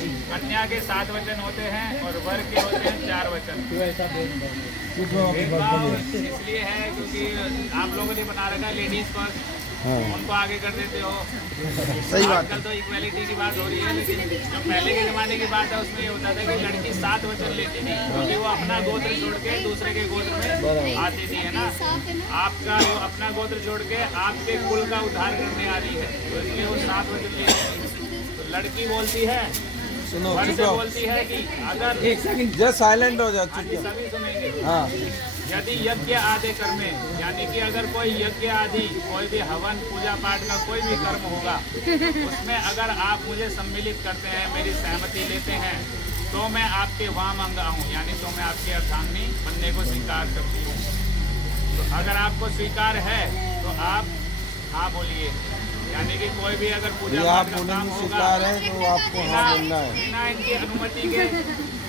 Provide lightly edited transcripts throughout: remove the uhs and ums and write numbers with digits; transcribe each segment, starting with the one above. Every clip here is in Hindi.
कन्या के 7 वचन होते हैं और वर के होते हैं 4 वचन। भेदभाव इसलिए है क्योंकि आप लोगों ने बना रखा लेडीज फर्स्ट, उनको आगे कर देते हो। सही बात। आजकल तो इक्वालिटी की बात हो रही है, लेकिन जो पहले के जमाने की बात है उसमें ये होता था कि लड़की 7 वचन लेती थी क्योंकि वो अपना गोत्र छोड़ के दूसरे के गोत्र में आती थी, है ना। आपका वो अपना गोत्र छोड़ के आपके कुल का उद्धार करने आ रही है, तो इसलिए वो 7 वचन लेती थी। तो लड़की बोलती है, सुनो वर चुप से रहो। बोलती है कि अगर जस्ट साइलेंट हो जाओ, चुप आदि जाओ। सभी सुनेंगे, हाँ यदि यज्ञ आदि कर्म, यानी कि अगर कोई यज्ञ आदि कोई भी हवन पूजा पाठ का कोई भी कर्म होगा उसमें अगर आप मुझे सम्मिलित करते हैं, मेरी सहमति लेते हैं, तो मैं आपके वाम अंग आऊँ, यानी तो मैं आपकी अर्धांगिनी बनने को स्वीकार करती हूँ। तो अगर आपको स्वीकार है तो आप हाँ बोलिए, यानी कि कोई भी अगर पूजा आप पाठ का बोलेंगे काम होगा स्वीकार है तो आपको हाँ बोलना है। बिना इनकी अनुमति के,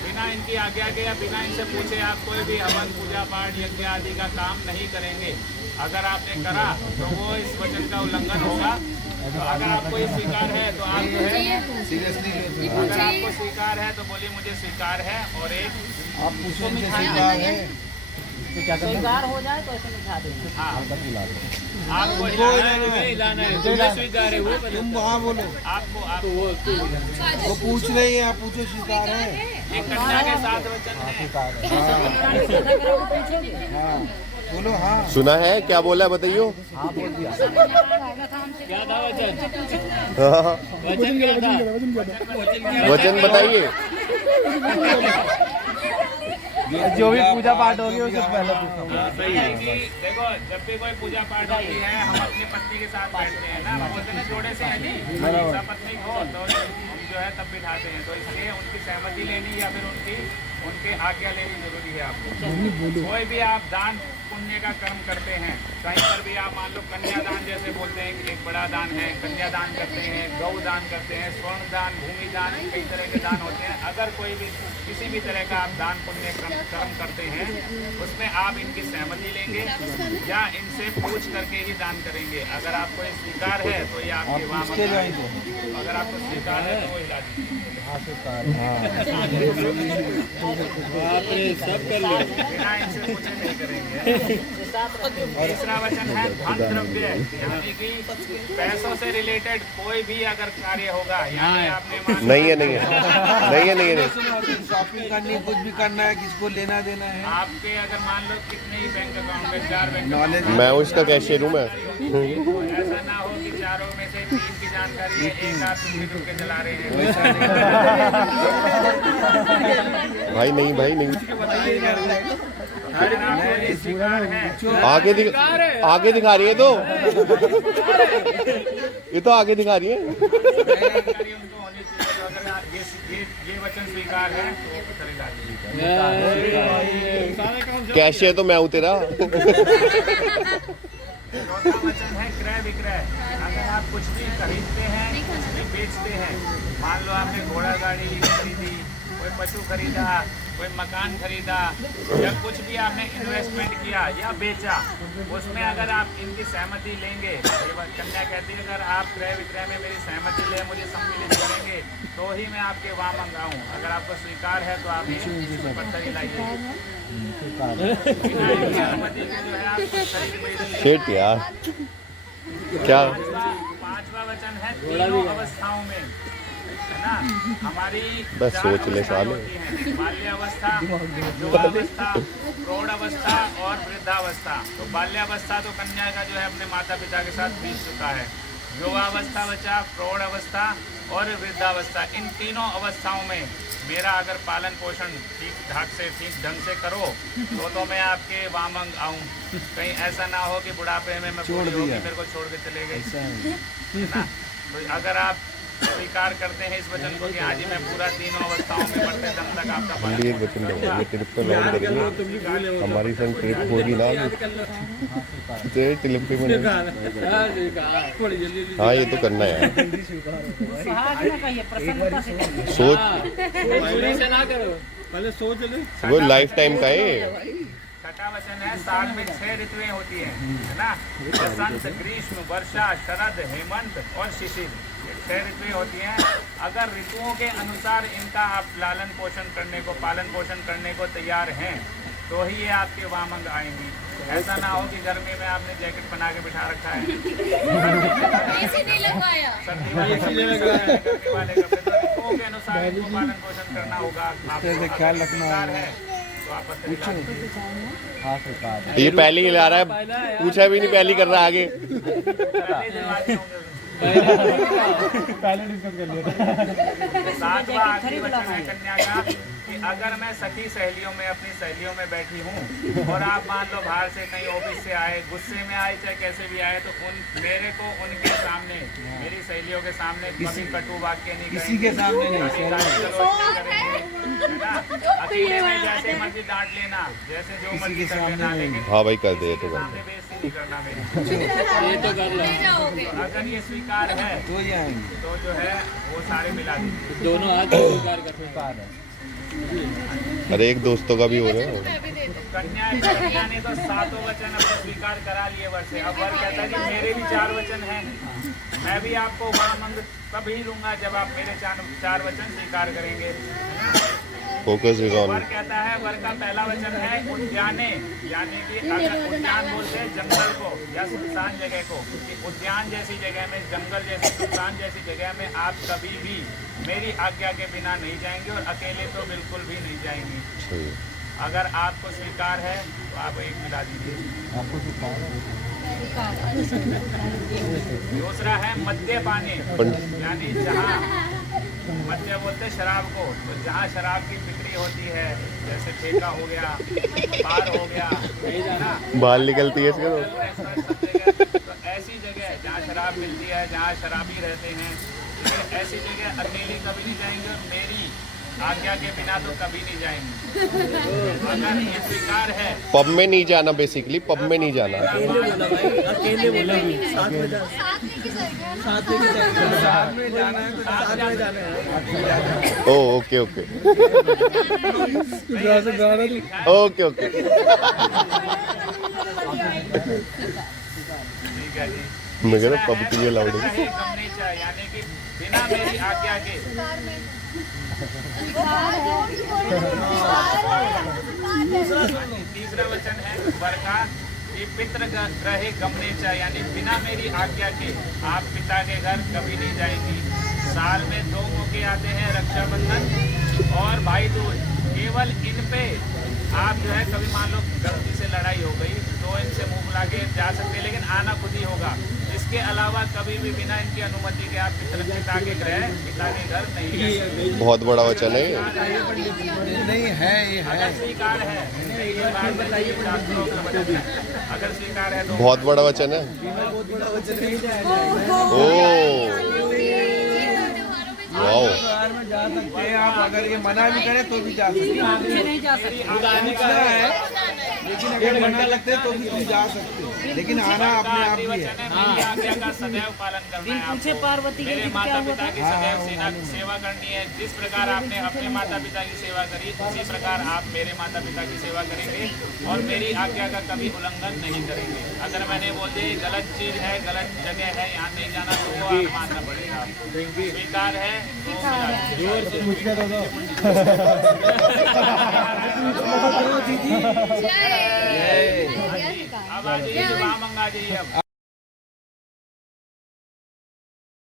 बिना इनकी आज्ञा के या बिना इनसे पूछे आप कोई भी हवन पूजा पाठ यज्ञ आदि का काम नहीं करेंगे। अगर आपने करा तो वो इस वचन का उल्लंघन होगा। तो अगर आपको ये स्वीकार है तो आप जो है सीरियसली अगर आपको स्वीकार है तो बोलिए मुझे स्वीकार है। और एक आप पूछो इनसे स्वीकार है। स्वीकार हो जाए तो ऐसे बिठा देंगे। हाँ आपको हिलाना है, तुम्हें स्वीकार है वो तुम हाँ बोलो। आपको वो पूछ रही है, आप पूछो स्वीकार है। ये कन्या के 7 वचन है। हाँ बोलो हाँ। सुना है, क्या बोला है बताइयो। क्या था वचन? हाँ, वचन क्या था? वचन बताइए। जो भी पूजा पाठ होगी उससे पहले सही है कि देखो जब भी कोई पूजा पाठ होती है हम अपनी पत्नी के साथ बैठते हैं ना, हम बोलते हैं ना जोड़े से है जी पत्नी हो तो हम जो है तब बिठाते हैं। तो इसलिए उनकी सहमति लेनी या फिर उनके आज्ञा लेनी जरूरी है आपको। कोई भी आप दान पुण्य का कर्म करते हैं, कहीं पर भी आप मान लो कन्यादान जैसे बोलते हैं कि एक बड़ा दान है, कन्यादान करते हैं, गौ दान करते हैं, स्वर्ण दान, भूमि दान, कई तरह के दान होते हैं। अगर कोई भी किसी भी तरह का आप दान पुण्य कर्म करते हैं उसमें आप इनकी सहमति लेंगे या इनसे पूछ करके ही दान करेंगे। अगर आपको ये स्वीकार है तो ये आपके वहाँ, अगर आपको स्वीकार है तो वो हिला दीजिए। सब कर लो, बिना इनसे पूछे नहीं करेंगे। तीसरा वचन है धन द्रव्य, यानी कि पैसों से रिलेटेड कोई भी अगर कार्य होगा, यानी आपने नहीं है, नहीं है, नहीं है, नहीं है, नहीं। शॉपिंग करनी, कुछ भी करना है, किसको लेना देना है। आपके अगर मान लो कितने ही बैंक अकाउंट में 4 बैंक नॉलेज मैं उसका कैशियर हूँ मैं। ऐसा ना हो कि चारों में से 3 की जानकारी है, एक आप रुक के चला रहे हैं। भाई नहीं, भाई नहीं। अगर आपको ये स्वीकार है, आगे दिखा रही है तो ये तो आगे दिखा रही है। जानकारी उनको होनी चाहिए। तो अगर आप ये वचन स्वीकार है तो चलेगा। कैशियर तो मैं हूँ तेरा। चौथा वचन है क्रय विक्रय। अगर आप कुछ भी खरीदते हैं, कुछ भी बेचते हैं, मान लो आपने घोड़ा गाड़ी खरीदी, कोई पशु खरीदा, कोई मकान खरीदा या कुछ भी आपने इन्वेस्टमेंट किया या बेचा, उसमें अगर आप इनकी सहमति लेंगे, ये कन्या कहती है अगर आप क्रय विक्रय में मेरी सहमति ले, मुझे सम्मिलित करेंगे तो ही मैं आपके वहाँ मंगाऊँ। अगर आपको स्वीकार है तो आप ये पत्थर हिलाइए। बिना इनकी अनुमति के जो है आप खरीद बेच शेट यार क्या। पांचवा वचन है तीनों अवस्थाओं में, है ना। हमारी बस चार सोच ले अवस्थाएं साले। होती हैं, बाल्यावस्था, युवावस्था, प्रौढ़ अवस्था और वृद्धावस्था। तो बाल्यावस्था तो कन्या का जो है अपने माता पिता के साथ बीत चुका है। युवावस्था बचा, प्रौढ़ अवस्था और वृद्धावस्था। इन तीनों अवस्थाओं में मेरा अगर पालन पोषण ठीक ढंग से करो तो मैं आपके वामंग आऊँ। कहीं ऐसा ना हो कि बुढ़ापे में मैं बूढ़ी होगी मेरे को छोड़ के चले गए, है ना। तो अगर आप स्वीकार करते हैं इस वचन को कि आज ही मैं पूरा तीनों अवस्थाओं में बढ़ते दम तक आपका हम भी एक वचन देंगे, ये ट्रिप पर राउंड करेंगे। हमारी संग ट्रिप होगी ना तेरे ट्रिप पे में। हाँ ये तो करना है यार। सोच से ना करो, पहले सोच ले। वो लाइफ टाइम का है। छठा वचन है, साल में 6 ऋतुएं होती हैं, है ना। बसंत, ग्रीष्म, वर्षा, शरद, हेमंत और शिशिर, ये 6 ऋतुएं होती हैं। अगर ऋतुओं के अनुसार इनका आप पालन पोषण करने को तैयार हैं तो ही ये आपके वामंग आएंगी। ऐसा ना हो कि गर्मी में आपने जैकेट बना के बिठा रखा है, एसी नहीं लगवाया, सर्दी वाले कपड़े लगाए हैं, गर्मी वाले कपड़े, तो ऋतुओं के अनुसार इनको पालन पोषण करना होगा। आपको ख्याल रखना स्वीकार है तो आप हाँ सरकार। ये पहले ही ला रहा है, पूछा भी नहीं, पहले ही कर रहा है आगे। पहले डिस्कस कर लिया था। सातवां आखिरी वचन है कन्या का कि अगर मैं सखी सहेलियों में अपनी सहेलियों में बैठी हूँ और आप मान लो बाहर से कहीं ऑफिस से आए, गुस्से में आए, चाहे कैसे भी आए, तो मेरे को उनके सामने, मेरी सहेलियों के सामने कभी कटु वाक्य नहीं किसी के सामने नहीं, कभी गाली करेंगे, है ना। अकेले में जैसे मर्जी डांट लेना, जैसे जो मर्जी कर लेना, लेकिन हाँ भाई कर दे, ये तो कर सामने बेइज्जती नहीं करना मेरी। ये तो कर जाओगे। अगर ये स्वीकार है तो ये आएंगे। तो जो है वो सारे मिला दीजिए। दोनों हाथ स्वीकार कर स्वीकार है। अरे एक दोस्तों का भी हो रहा है। मैं भी दे दूँ। कन्या ने तो 7 वचन अपने स्वीकार करा लिए वर से। अब वर कहता है कि मेरे भी 4 वचन हैं, मैं भी आपको वामंग तभी लूंगा जब आप मेरे 4 वचन स्वीकार करेंगे। Focus is on. वर कहता है, वर का पहला वचन है उद्याने, यानी कि अगर उद्यान बोलते हैं जंगल को या सुनसान जगह को, कि उद्यान जैसी जगह में, जंगल जैसी, सुनसान जैसी जगह में आप कभी भी मेरी आज्ञा के बिना नहीं जाएंगे और अकेले तो बिल्कुल भी नहीं जाएंगी। अगर आपको स्वीकार है तो आप एक मिला दीजिए। आपको स्वीकार है। दूसरा है मद्य पाने, यानी जहाँ मद्य बोलते हैं शराब को, तो जहाँ शराब की बिक्री होती है, जैसे ठेका हो गया, बार हो गया, है ना, बाल निकलती है इसके तो ऐसी जगह जहाँ शराब मिलती है, जहाँ शराबी रहते हैं, ऐसी जगह अकेले कभी नहीं जाएंगे और मेरी आज्ञा के बिना तो कभी नहीं जाएंगे। अगर ये स्वीकार है, पब में नहीं जाना, बेसिकली पब में नहीं जाना। अकेले बोला साथ लेके जाएगा। साथ में जाना है तो साथ में जाना है। ओ ओके ओके ओके ओके। ठीक है जी। मैं कह रहा पब के लिए लाउड है। गमनेचा, यानी कि बिना मेरी आज्ञा के। तीसरा वचन है वर का कि पितृ ग्रहे गमनेचा, यानी बिना मेरी आज्ञा के आप पिता के घर कभी नहीं जाएंगी। साल में 2 मौके आते हैं, रक्षाबंधन और भाई दूज। केवल इन पे आप जो है कभी मान लो गलती से लड़ाई हो गई तो इनसे मुंह बुला के जा सकते हैं, लेकिन आना खुद ही होगा। इसके अलावा कभी भी बिना इनकी अनुमति के आप पिता के घर नहीं जाएंगे। बहुत बड़ा वचन है। नहीं है, ये है। अगर स्वीकार है, ये बात बताइए, अगर स्वीकार है तो बहुत बड़ा वचन है। Oh wow. त्योहार में जा सकते हैं आप, अगर ये मना भी करें तो भी जा सकते हैं। नहीं जा सकते। लेकिन अगर मना लगते हैं तो भी तुम जा सकते हो, लेकिन आना अपने आप ही है। मेरी आज्ञा का सदैव पालन करना है आपको। पार्वती मेरे माता पिता की सदैव सेवा करनी है। जिस प्रकार आपने अपने माता पिता की सेवा करी, उसी प्रकार आप मेरे माता पिता की सेवा करेंगे और मेरी आज्ञा का कभी उल्लंघन नहीं करेंगे। अगर मैंने बोल दिया गलत चीज है, गलत जगह है, यहाँ नहीं जाना, तो वो आप मानना पड़ेगा। स्वीकार है तो जय। अब आ जाइए, वामंग आ जाइए। अब